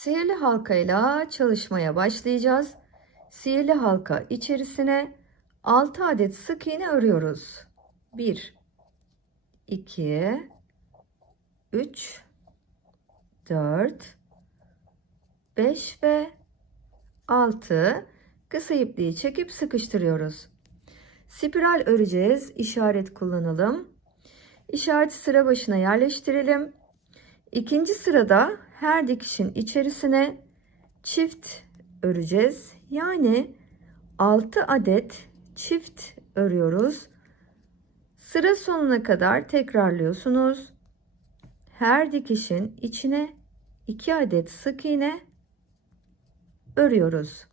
Sihirli halkayla çalışmaya başlayacağız. Sihirli halka içerisine 6 adet sık iğne örüyoruz. 1 2 3 4 5 ve 6 kısa ipliği çekip sıkıştırıyoruz. Spiral öreceğiz. İşaret kullanalım. İşareti sıra başına yerleştirelim. İkinci sırada her dikişin içerisine çift öreceğiz. Yani 6 adet çift örüyoruz. Sıra sonuna kadar tekrarlıyorsunuz. Her dikişin içine 2 adet sık iğne örüyoruz.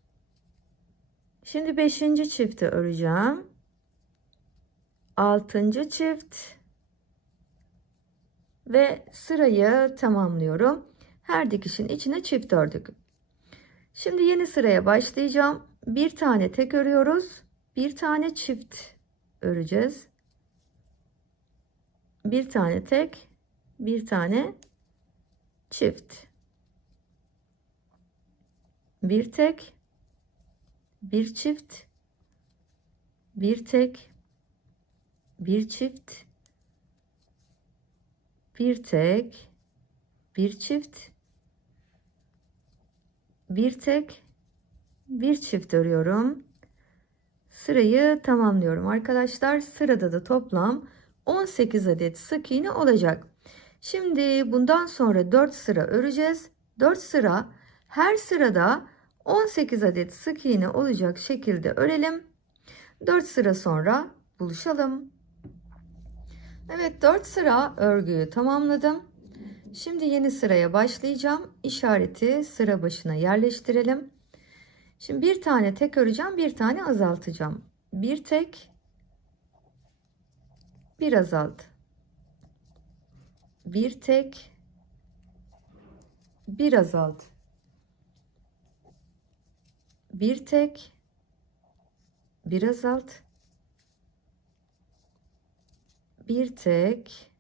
Şimdi 5. çifti öreceğim. 6. çift ve sırayı tamamlıyorum. Her dikişin içine çift ördük. Şimdi yeni sıraya başlayacağım. Bir tane tek örüyoruz. Bir tane çift öreceğiz. Bir tane tek, bir tane çift. Bir tek, bir çift, bir tek, bir çift, bir tek, bir çift, bir tek, bir çift örüyorum. Sırayı tamamlıyorum arkadaşlar. Sırada da toplam 18 adet sık iğne olacak. Şimdi bundan sonra 4 sıra öreceğiz. 4 sıra her sırada 18 adet sık iğne olacak şekilde örelim. 4 sıra sonra buluşalım. Evet 4 sıra örgüyü tamamladım. Şimdi yeni sıraya başlayacağım. İşareti sıra başına yerleştirelim. Şimdi bir tane tek öreceğim, bir tane azaltacağım. Bir tek, bir azalt. Bir tek, bir azalt. Bir tek, bir azalt. Bir tek,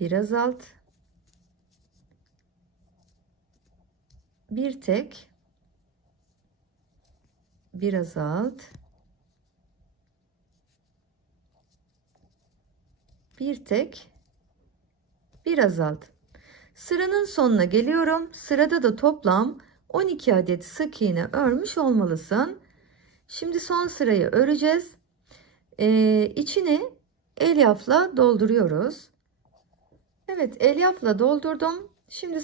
bir azalt. Bir tek, bir azalt. Bir tek, bir azalt. Sıranın sonuna geliyorum. Sırada da toplam 12 adet sık iğne örmüş olmalısın. Şimdi son sırayı öreceğiz. Ee, içini elyafla dolduruyoruz. Evet elyafla doldurdum. Şimdi